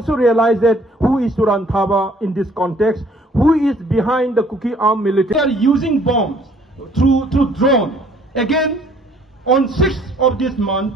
also realize that who is to run Thawa in this context, who is behind the Kuki armed military. They are using bombs through drone. Again, on 6th of this month,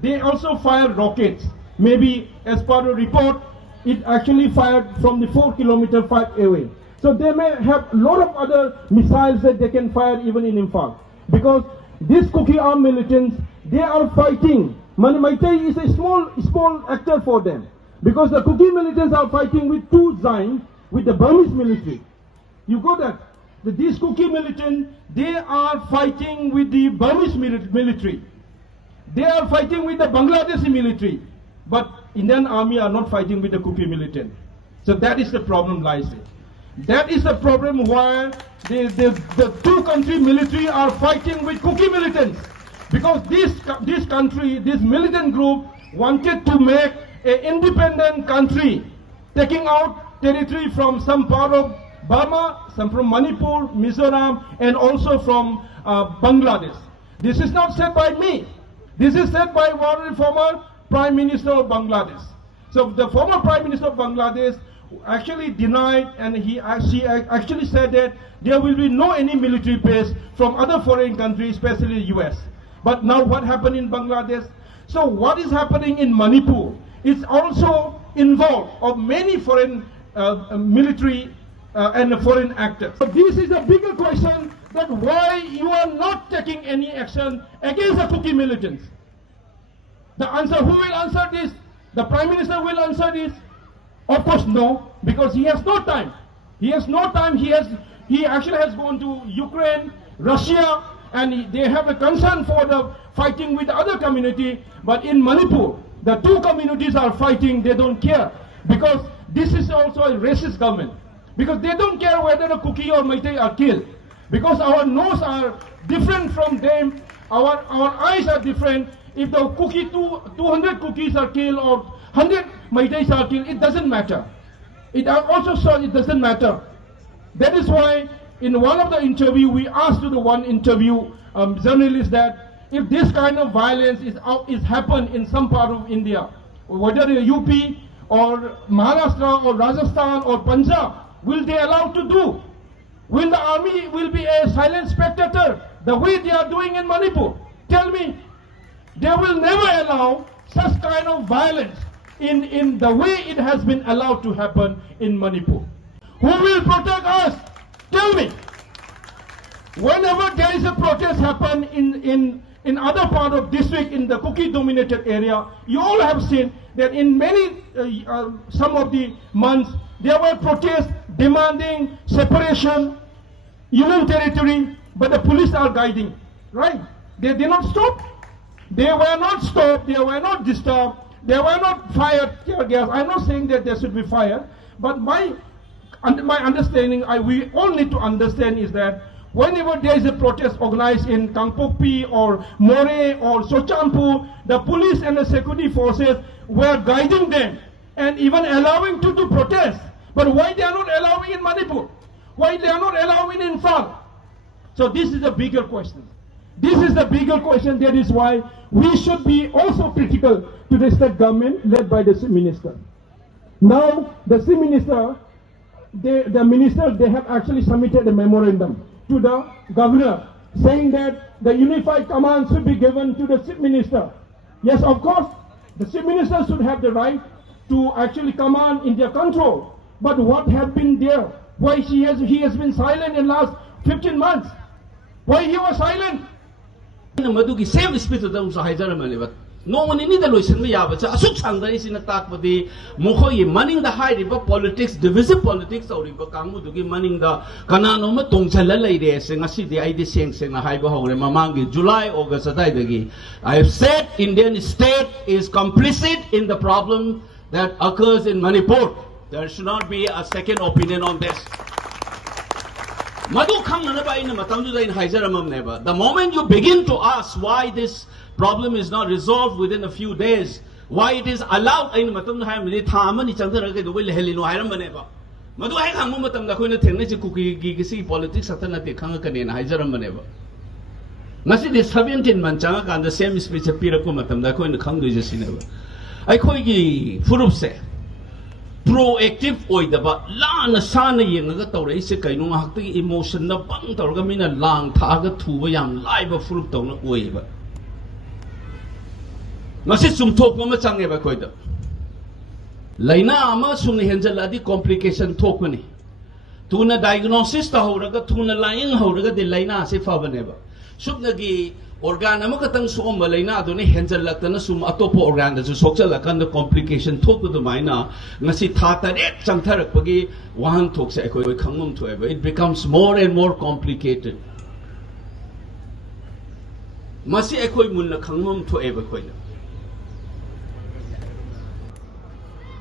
they also fired rockets. Maybe as per a report, it actually fired from the 4-kilometer far away. So they may have a lot of other missiles that they can fire even in Imphal. Because these Kuki armed militants, they are fighting. Meitei is a small actor for them. Because the Kuki militants are fighting with two giants, with the Burmese military. You got that? These Kuki militants, they are fighting with the Burmese military. They are fighting with the Bangladeshi military. But Indian army are not fighting with the Kuki militant. So that is the problem lies there. That is the problem why the two country military are fighting with Kuki militants. Because this country, this militant group wanted to make an independent country, taking out territory from some part of Burma, some from Manipur, Mizoram, and also from Bangladesh. This is not said by me. This is said by one former Prime Minister of Bangladesh. So the former Prime Minister of Bangladesh actually denied, and she actually said that there will be no any military base from other foreign countries, especially the US. But now what happened in Bangladesh? So what is happening in Manipur is also involved of many foreign military and foreign actors. So this is a bigger question, that why you are not taking any action against the Kuki militants. The answer, who will answer this? The Prime Minister will answer this? Of course no, because he has no time. He has no time. He actually has gone to Ukraine, Russia, and they have a concern for the fighting with the other community. But in Manipur, the two communities are fighting. They don't care, because this is also a racist government. Because they don't care whether the Kuki or Meitei are killed. Because our nose are different from them, our eyes are different. If the Kuki 200 Kukis are killed or 100 Meiteis are killed, it doesn't matter. It also shows it doesn't matter. That is why in one of the interview, we asked to the one interview journalist that if this kind of violence is happened in some part of India, whether UP or Maharashtra or Rajasthan or Punjab, will they allow to do? Will the army will be a silent spectator the way they are doing in Manipur? Tell me. They will never allow such kind of violence in the way it has been allowed to happen in Manipur. Who will protect us? Tell me. Whenever there is a protest happen in other part of district in the Kuki dominated area, you all have seen that in many some of the months there were protests demanding separation, union territory, but the police are guiding, right? They did not stop. They were not stopped. They were not disturbed. They were not fired tear gas. I'm not saying that they should be fired, but my understanding, we all need to understand is that whenever there is a protest organized in Kangpokpi or More or Sochampu, the police and the security forces were guiding them and even allowing to do protests. But why they are not allowing in Manipur? Why they are not allowing in Imphal? So this is a bigger question. This is the bigger question. That is why we should be also critical to the state government led by the Chief Minister. Now, the Chief Minister, the ministers, they have actually submitted a memorandum to the governor saying that the unified command should be given to the Chief Minister. Yes, of course, the Chief Minister should have the right to actually command in their control. But what has been there? Why he has been silent in the last 15 months? Why he was silent? Madugi same speech of them so Haizaramaliva. No one in the Lucian Yavacha, Suksanga is in a talk with the Mokoi, manning the high river politics, divisive politics, or River Kamu to give manning the Kananoma Tongchala lady, sing a city, I did sing a high Mamangi, July, August, Adaidagi. I have said Indian state is complicit in the problem that occurs in Manipur. There should not be a second opinion on this. The moment you begin to ask why this problem is not resolved within a few days, why it is allowed, proactive oidaba lana sana yengaga tawre se kaino ngahakti emotion na bang tawraga mina lang thaga thuba yam laiba furup tawna oiba ngasi sumthok ma change ba khoida laina ama sumni henjaladi complication thokmani tuna diagnosis ta horaga tuna lying horaga de laina se fabaneba subnagi organ ama katang som laina adone henjal laktana sum atopo organ da sokcha lakanda complication thok du maina ngasi thata ret changtharak pagi wahan thok se ekoi khangmum thoeba it becomes more and more complicated masi ekoi munna khangmum thoeba khoina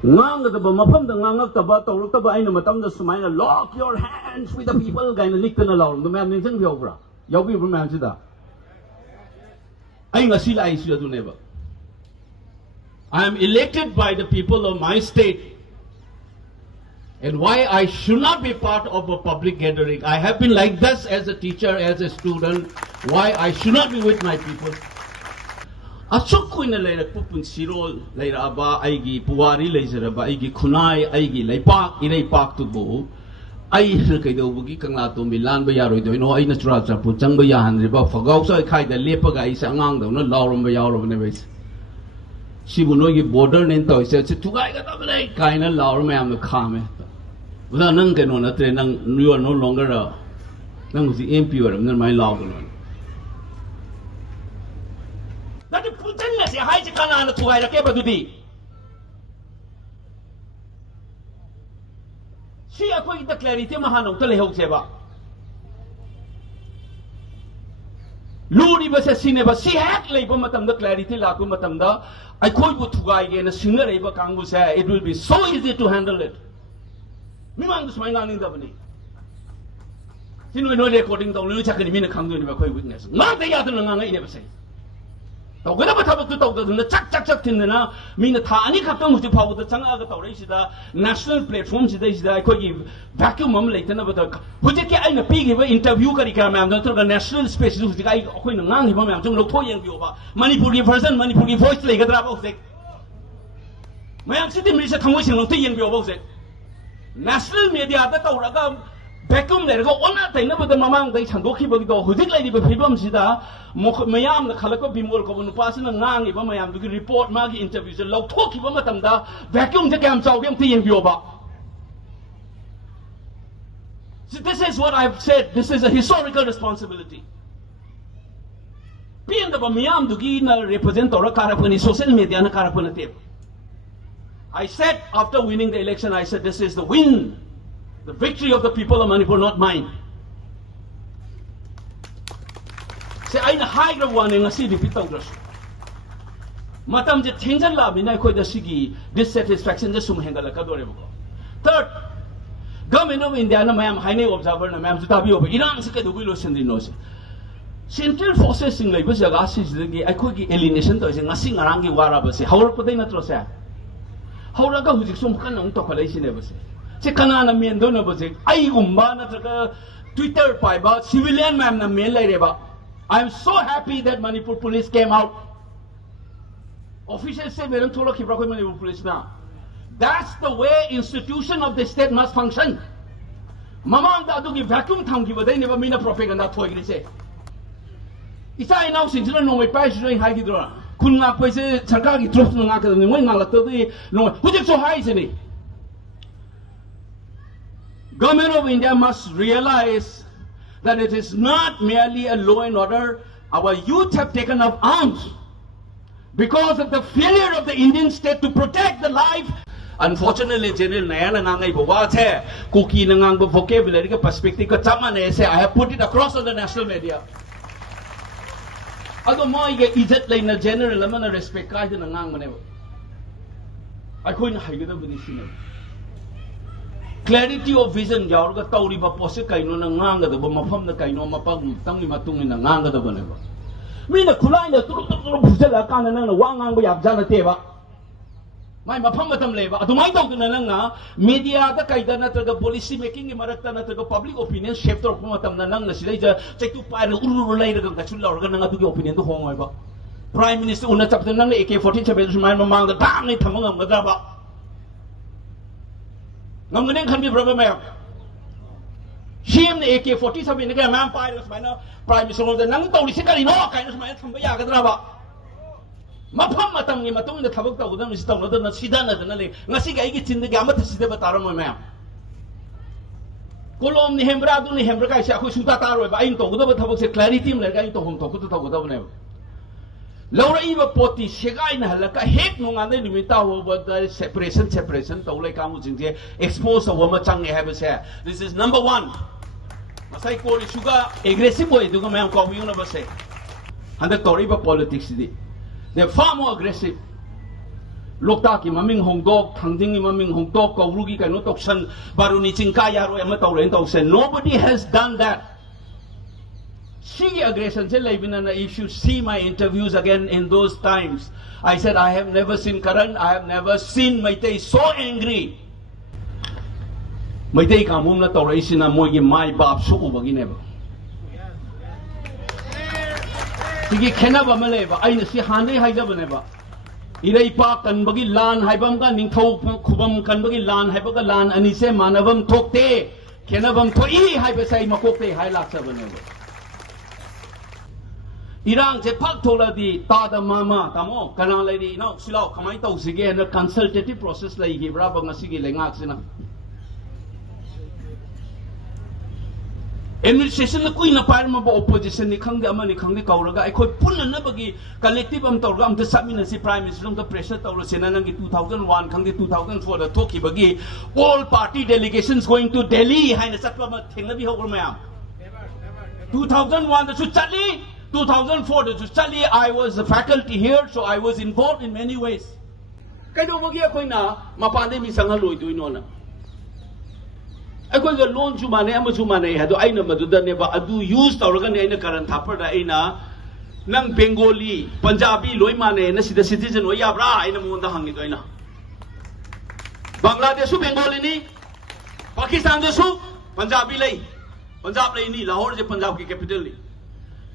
ngang da ba mafam da ngangak ta ba tawruk ta ba aina matam da sumaina lock your hands with the people gaina likana lawrung da mam ning yobra yobi bru mam sida I am elected by the people of my state, and why I should not be part of a public gathering. I have been like this as a teacher, as a student. Why I should not be with my people. Achuk kuina leira pupun sirol leira aba aigi puwari leira aba aigi kunai aigi leipak irei pak tu bo. I kaido bugi kangla to milan ba yaroi do no ai na chura chra pu chang ba ya han ri ba phagau sa khai da lepa ga isa ngang do no lawrom ba yawro ne bais sibu no gi border nen to se tu gai ga ta le kai na lawrom yam no khame ba nang ke no na tre nang you are no longer nang si MP or nang mai law no na ti pu chen na se hai chi kana na tu gai ra ke ba du di si akoi da clarity mahano tale hau seba luri ba se sine ba si hak lei ba matam da clarity la ku matam da ai khoi bu thugai ge na singa rei ba kang bu se it will be so easy to handle it mi mang du smai ngang da bani sinu no recording da lu chakani mi na khang du ni ba khoi weakness ma da ya da ngang ngai ne ba se tau ga ba thabak tu tau da na chak chak chak tin na mi na tha ani khatang hu ji phaw da changa ga tau rei sida national platform sida sida khoi gi vacuum mam leita na ba da hu je ke ai na pi gi ba interview kari ka ma am da to national space hu ji ga ai khoi na ngang hi ba ma am chung lo tho yang bi ba Manipur gi version Manipur gi voice le ga dra ba se ma yang si tim ri se thangoi sing lo ti yang bi ba se national media da tau ra ga vacuum le ga ona tai na ba da mamang dai chandok hi ba gi do hu ji lai di ba phibam sida mayam na khalako bimol ko nu pasin na ngang iba mayam du report ma gi interview se lo thok ki ba matam da vacuum je kam chaw gem ti yeng bio ba so this is what I've said, this is a historical responsibility pin da ba mayam du gi na represent or karapani social media na karapana te I said after winning the election I said this is the win, the victory of the people of Manipur, not mine. Say I na high grade one in a city pitongras. Matam je thenjan la bina khoi da sigi dissatisfaction je sum henga la ka dore bo. Third, government of India na mayam haine observer na mayam juta bi ob Iran se ke dubi lo sendri no se. Central forces sing lai ba jaga si gi ai khoi gi alienation to se ngasi ngarang gi wara ba se haur ko dai na tro se. Haura ga hujik sum kan nang to khalai sine ba se. Se kana na men do na ba se ai umba na tra Twitter pai ba civilian mayam na men lai re ba. I am so happy that Manipur police came out. Officials say, Manipur police now. That's the way institution of the state must function. Mama and Dadu give vacuum tanki, but they never mean a propaganda for it. It's I now since no way pass during high hydra. Kunga Pese, Takaki, Trust Naka, and when Malatobi, no, who did so high, isn't it? Government of India must realize that it is not merely a law and order. Our youth have taken up arms because of the failure of the Indian state to protect the life. Unfortunately, General Nayana Nangai Bawate, Kuki Nangang vocabulary perspective, I have put it across on the national media. Although my ijat like na general lamana respect ka na ngang manevo. I couldn't hide it with clarity of vision yaur ga tauri ba pose kaino na nganga da ba mafam na kaino mapag tangi matungi na nganga da baneba mi na khulai na turu bujala kana na wangang ba yab jana te ba mai mafam matam le ba adumai dog na nga media da kaida na taga policy making marakta na taga public opinion shape tor matam na nang na silai ja chetu pa na uru lai ga chul laur ga nga tu opinion do hongoi ba prime minister una chap na AK47 mai mamang da dam ni thamang ga ba ngam ngane khambi problem ma CM ne AK47 ne ga mam pai da smaina prime minister da nang tawli se kari no kai na smaina thamba ya gadra ba mafam matam ni matung da thabak taw da mi taw na da sidana da na le ngasi ga igi chin da ga math sida ba taram ma kolom ni hembra du ni hembra kai sa khoi suta ta roi ba ain to da ba thabak se clarity me ga ain to hom to ku to da ne laura iba poti segai na halaka hek no ngane ni mita ho ba da separation taw le kamu jing je expose wa ma chang ne have se this is number 1 masai ko ri suga aggressive boy du ga ma ko wi na ba se handa tori ba politics di they're far more aggressive lokta ki maming hongdok thangding ki maming hongdok ko rugi ka no toksan baruni chingka ya ro ama taw ren taw se nobody has done that Singgi aggression se laibina na if you see my interviews again in those times I said I have never seen Karan I have never seen meitei so angry meitei ka mum na tawrai sina moi gi mai bap su ubagi ne ba Sigi khena ba male ba ai si hanai haida ba ne ba Irai pa kan bagi lan haibam ka ningthau khubam kan bagi lan haiba ka lan ani se manavam thokte khenavam thoi haiba sai makokte hai laksa ba ne ba Irang je pak thola di ta da mama tamo kana lai di no silau kamai tau sige na consultative process lai gi bra ba ngasi gi lengak sina administration na kui na par ma ba opposition ni khang ama ni khang ni kauraga ai khoi pun na bagi collective am tawra am ta samina si prime minister the pressure tawra sena nang 2001 khang 2004 da thoki bagi all party delegations going to Delhi haina satwa ma thengna bi hokra ma 2001 da su chali 2004 da su chali I was a faculty here so I was involved in many ways kai do magi khoi na mapande mi sanga loi dui no na I go loan to money, I'm to money. Had I know Maduda never ado used organ in the current tapper ina Nang Bengali, Punjabi, Loimane, and the citizen Oyabra in the moon the Hangitoina Bangladesh, Bengali, Pakistan, the soup, Punjabi lay, Punjab lay, Lahore, the Punjabi capital.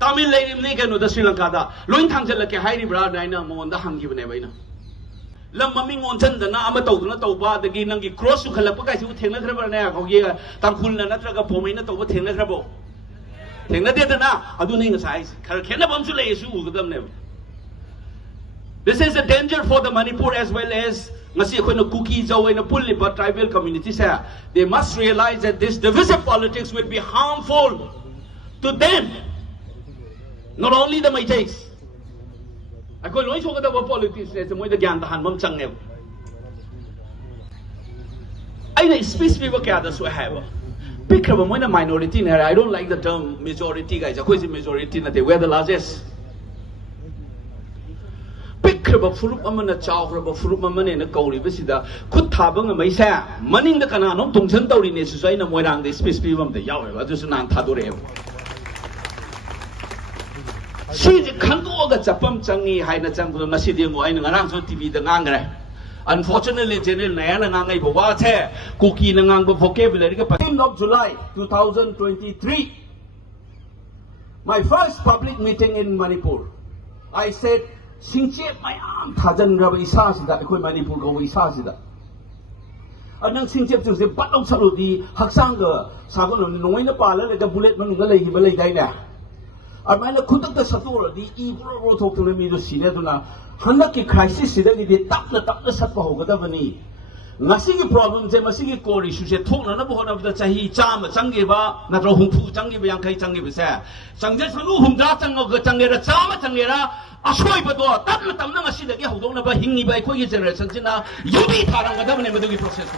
Tamil lady Nigan the Sri Lanka, Loin Tanzil like a high brad, I know on the Hangi never. Lamaming on Tanda, Amato, not over the Ginangi cross to Kalapaka, you take another Naya, Tampuna, Natraga, Pomina, over Tenetrabo. Tenadena, I do need a size. Karakena you with them never. This is a danger for the Manipur as well as Masikona cookies or in a Pulli, but tribal communities here. They must realize that this divisive politics will be harmful to them. Not only the meiteis. I go no talk about politics. It's more the gyan tahan mam chang ne. I know speech people kya das have. Pick up a minority. I don't like the term majority guys. Of course, majority na they we're the largest. Pick up a fruit amana chow or a fruit mamma in a kauri visida. Could tabang a maisa. Money in the canano. Don't send out in this. So I know more than the speech people of the Yahweh. What is an antadore? She can't go the Japam Changi, Haina Changu, Masidi, and Aranzo TV, the Nangre. Unfortunately, General Nayana Nangai Bawate, Kuki Nangango vocabulary. 10th of July 2023, my first public meeting in Manipur. I said, Singche, my arm, Tajan Rabbi Sasida, I Manipur go Isasida. And then Singche to the Battle Saludi, Haksanga, Sagon, Noina Pala, like a bullet Mangalay, Himalay Dina. I might have could the Satura, the evil talk to me to Sinetuna. Hanaki crisis, they tap the Sapo, Gadavani. Nasigi problems, they must see Kori, she said, talk another of the Chahi Cham, Changiba, Natrohumpu, Changiba, Yankai Changibisa. Sangasalu, whom Dratang of the Tangera, Chama Tangera, Ashoibato, Tatamana, she the Yahodona by Hingi by Koyi generation, you be Taranga, the process.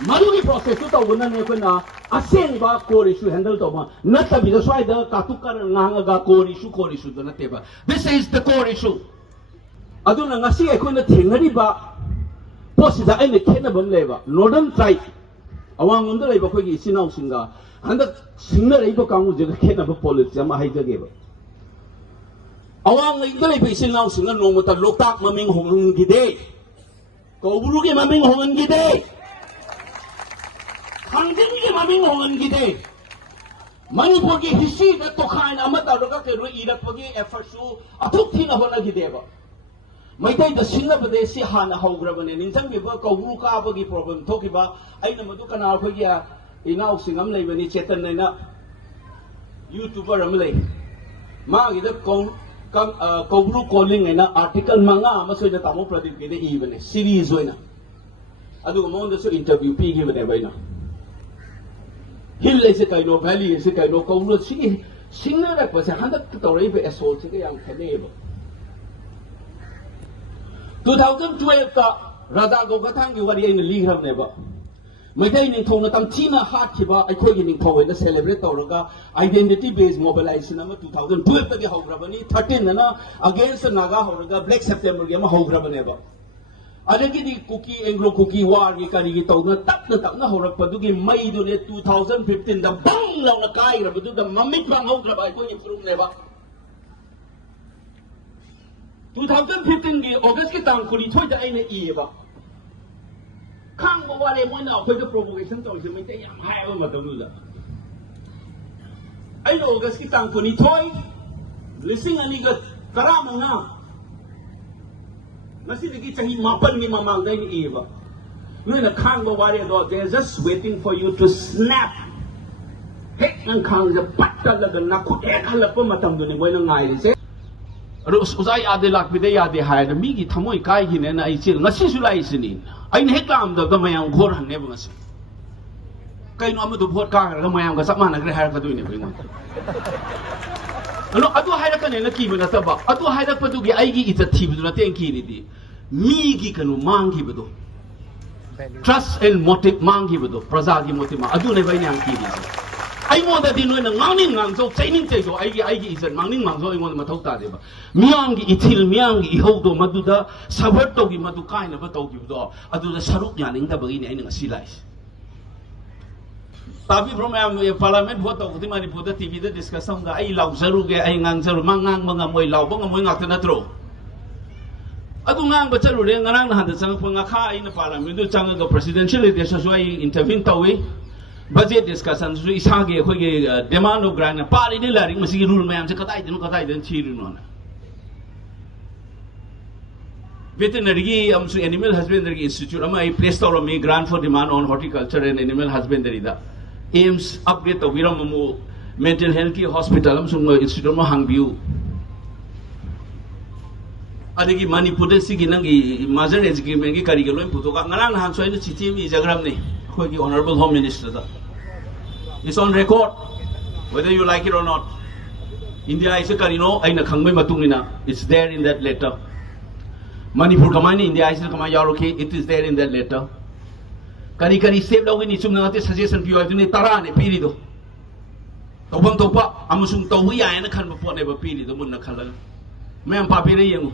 Malugi process to Wuna, a same bar core issue handled over. Not to be the Swider, Katukar, Nanga core issue, the table. This is the core issue. Aduna Nasi, I couldn't think Riba Post the any cannibal labor, Northern tribe. Awang on the labor quick Sinau Singa, and the singer Abo comes with the cannibal politics, I'm a higher giver. Awang the labor Sinau Singer, no matter look up Maming Hong Gide. Go Rugi Maming Hong Gide. Hanging Maming Hong Gide. Manipur history that to kind Amata Roga Ira Pogi efforts to a 2 of Gideva. meitei da sinna bade si hana haugrabane ninjang bi ba kawru ka ba gi problem thoki ba aina madu kana khoi ya inau singam leibani chetan naina youtuber am lei ma gi da kawru calling aina article manga ama soina tamo pradip gi de ibane series oina adu mo da so interview pi gi bane baina hill se kaino valley se kaino kawru sinna ra pa se handa tawrei be assault se yang khane ba 2012 का राजा गोगथांग की वारी इन league रम नेबा मैथाई निंथों न तंगचीना हाथ खिबा अखोई की निंथों वेना सेलिब्रेट तौरगा आइडेंटिटी बेस्ड मोबिलाइजेशन अमा 2012 तक हौग्रबनी 13 ना अगेंस्ट नागा हौरगा ब्लैक सितंबर के अमा हौग्रबनेबा अदगी दी कुकी एंग्लो कुकी वार की करी की तौना तपना हौरकपदुगी मई दुने 2015 दा बंग लौना काइरबदु दा ममित बंग हौग्रबा अखोई फुरुम नेबा 2015 की अगस्त की तांग खुली थोई दा आइने इबा खांग बो वाले मोइना अखोई दा प्रोवोकेशन तौसे मैते याम हायबा मतनुदा आइनो अगस्त की तांग खुली थोई लिसिंग अनि ग तरामंगा मसी दगी चाही मापन की ममांग दा नि इबा नोइना खांग बो वाले दो they are just waiting for you to snap हेक नंग खांग ज पट्टा लग ना खुद एक हलप मतम दुने मोइना ngai ri se उसai आदे लाख बिदे यादे हाय द मी की थमोय काय की ने ना आई chill ngasi su lai sini ai ne kam da ga mayam khor han ne ba ngasi kai no amu du phot ka ga mayam ga sak mana gre har ka du ne bai ngon alo adu hai ra ka ne na ki ba na ta ba adu hai ra pa du gi ai gi ita thi bu na ten ki ni di mi gi kanu mang gi bu do trust and motive mang gi bu do praja gi motive ma adu ne bai ne ang ki di ai mo da di no na ngning ngang zo chaining chai zo ai gi izan mangning mang zo ai mo ma thau ta de ba miang gi ithil miang gi ho do madu da sabat to gi madu kai na ba to gi do adu da saruk ya ning da ba gi ne ai ngasi lai tapi from parliament vote to ti Manipur da TV da discussion ga ai lau zaru ge ai ngang zaru mangang mga moi lau ba moi ngak na tro adu ngang ba charu re ngarang na han da chang pa nga kha ai na parliament du chang ga presidential election so ai intervene tawi budget discussion su isa ge khoi ge demand of grant party ni laring masi rule mayam se katai den chiru no na veterinary amsu animal husbandry institute ama I place to me grant for demand on horticulture and animal husbandry da aims upgrade to viram mu mental health ki hospital amsu institute ma hangbiu adigi Manipur si gi nangi major education gi kari ge loi puto ka ngarang han so ni chichi mi jagram ni khoi gi honorable home minister da it's on record whether you like it or not India is a karino aina khangbai matungina it's there in that letter Manipur kamani India is kamai yaroke it is there in that letter kari save lawin ni chumna te suggestion piu ai ni tara ne piri do tobang topa amusung tohu ya na khan ba po ne ba piri do mun na khala me am pa piri yang